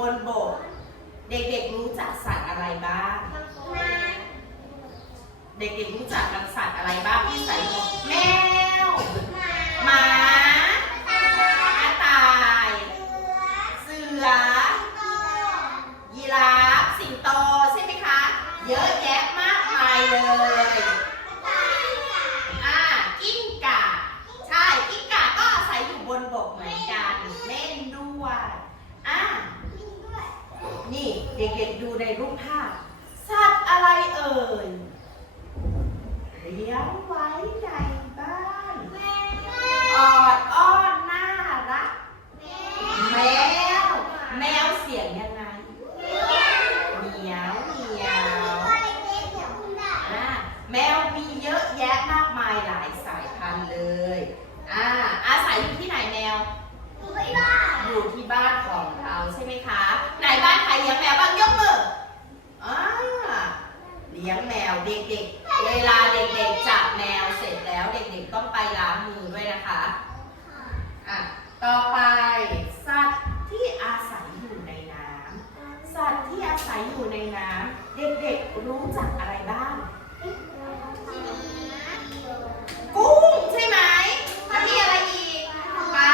บนบกเด็กๆรู้จักสัตว์อะไรบ้างเด็กๆรู้จักสัตว์อะไรบ้างที่ใส่บนแมวหมาต่ายเสือยีราฟสิงโตใช่ไหมคะเยอะแยะมากมายเลยกิ้งก่าใช่กิ้งก่าก็อาศัยอยู่บนบกเหมือนกันเล่นด้วยนี่เด็กๆดูในรูปภาพสัตว์อะไรเอ่ยเลี้ยงไว้ในบ้านออดอ้อนน่ารักแมวเสียงยังไงเหมียวแมวมีเยอะแยะมากมายหลายสายพันธุ์เลยอาศัยอยู่ที่ไหนแมวอยู่ที่บ้านของเราใช่ไหมคะไหนบ้านใครเลี้ยงแมวบ้างยกมือเลี้ยงแมวเด็กๆเวลาเด็กๆจับแมวเสร็จแล้วเด็กๆต้องไปล้างมือด้วยนะคะต่อไปสัตว์ที่อาศัยอยู่ในน้ำสัตว์ที่อาศัยอยู่ในน้ำเด็กๆรู้จักอะไรบ้างกุ้งใช่ไหมแล้วมีอะไรอีกปลา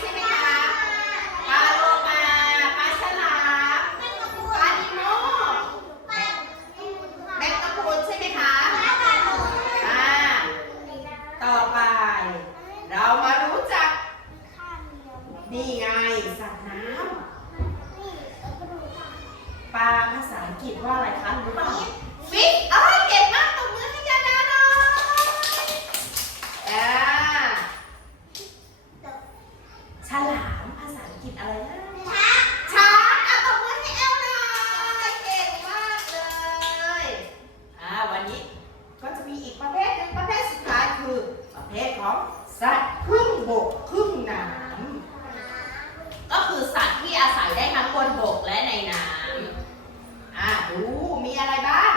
ใช่ไหมคะปลาโลมาปลาฉลามปลานิโม่แมงกะพรุนใช่ไหมคะต่อไปเรามารู้จักนี่ไงสัตว์น้ำปลาภาษาอังกฤษว่าอะไรคะรู้ป่ะฟิชเก่งมากตบมือให้ยาดาหน่อยฉลามภาษาอังกฤษอะไรนะช้างตบมือให้แอลหน่อยเก่งมากเลยวันนี้ก็จะมีอีกประเภทหนึ่งประเภทสุดท้ายคือประเภทของสัตว์ครึ่งบกครึ่งน้ำก็คือสัตว์ที่อาศัยได้ทั้งบนบกและในน้ำดูมีอะไรบ้าง